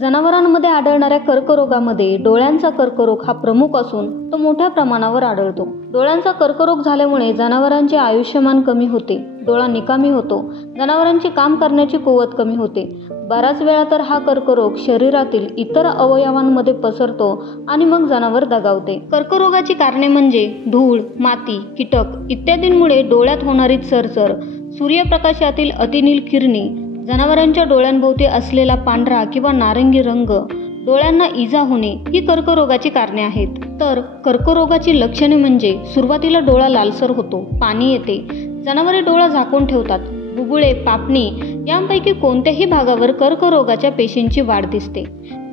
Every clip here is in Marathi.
जनावरांमध्ये आढळणाऱ्या कर्करोगामध्ये डोळ्यांचा कर्करोग हा प्रमुख असून तो मोठ्या प्रमाणावर आढळतो. डोळ्यांचा कर्करोग झाल्यामुळे जनावरांचे आयुष्यमान कमी होते, डोळा निकामी होतो, जनावरांची काम करण्याची कुवत कमी होते. बऱ्याच वेळा तर हा कर्करोग शरीरातील इतर अवयवांमध्ये पसरतो आणि मग जनावर दगावते. कर्करोगाची कारणे म्हणजे धूळ, माती, कीटक इत्यादींमुळे डोळ्यात होणारी चरचर, सूर्यप्रकाशातील अतिनील किरणे, जनावरांच्या डोळ्यांभोवती असलेला पांढरा किंवा नारंगी रंग, डोळ्यांना इजा होणे ही कर्करोगाची कारणे आहेत. तर कर्करोगाची लक्षणे म्हणजे सुरुवातीला डोळा लालसर होतो, पाणी येते, जनावरे डोळा झाकून ठेवतात, बुबुळे, पापणी यांपैकी कोणत्याही भागावर कर्करोगाच्या पेशींची वाढ दिसते.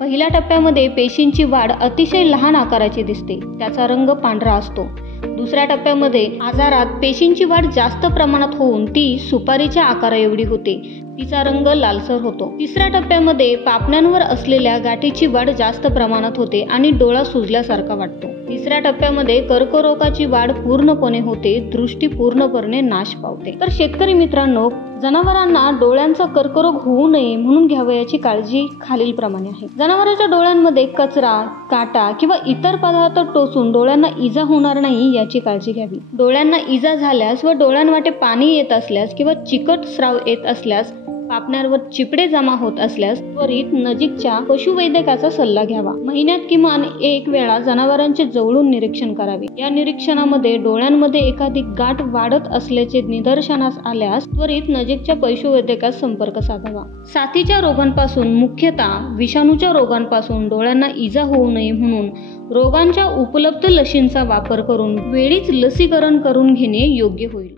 पहिल्या टप्प्यामध्ये पेशींची वाढ अतिशय लहान आकाराची दिसते, त्याचा रंग पांढरा असतो. दुसऱ्या टप्प्यामध्ये आजारात पेशींची वाढ जास्त प्रमाणात होऊन ती सुपारीच्या आकाराएवढी होते, तिचा रंग लालसर होतो. तिसऱ्या टप्प्यामध्ये पापण्यांवर असलेल्या गाठीची वाढ जास्त प्रमाणात होते आणि डोळा सुजल्यासारखा वाटतो. तिसऱ्या टप्प्यामध्ये कर्करोगाची वाढ पूर्णपणे होते, दृष्टी पूर्णपणे नाश पावते. तर शेतकरी मित्रांनो, जनावरांना डोळ्यांचा कर्करोग होऊ नये म्हणून घ्यावयाची काळजी खालीलप्रमाणे आहे. जनावरांच्या डोळ्यांमध्ये कचरा, काटा किंवा इतर पदार्थ टोचून डोळ्यांना इजा होणार नाही याची काळजी घ्यावी. डोळ्यांना इजा झाल्यास व डोळ्यांवाटे पाणी येत असल्यास किंवा चिकट स्राव येत असल्यास, पापण्यांवर चिपडे जमा होत असल्यास त्वरित नजीकच्या पशुवैद्यकाचा सल्ला घ्यावा. महिन्यात किमान एक वेळा जनावरांचे जवळून निरीक्षण करावे. या निरीक्षणामध्ये डोळ्यांमध्ये एखादी गाठ वाढत असल्याचे निदर्शनास आल्यास त्वरित नजीकच्या पशुवैद्यकास संपर्क साधावा. साथीच्या रोगांपासून, मुख्यतः विषाणूच्या रोगांपासून डोळ्यांना इजा होऊ नये म्हणून रोगांच्या उपलब्ध लशींचा वापर करून वेळीच लसीकरण करून घेणे योग्य होईल.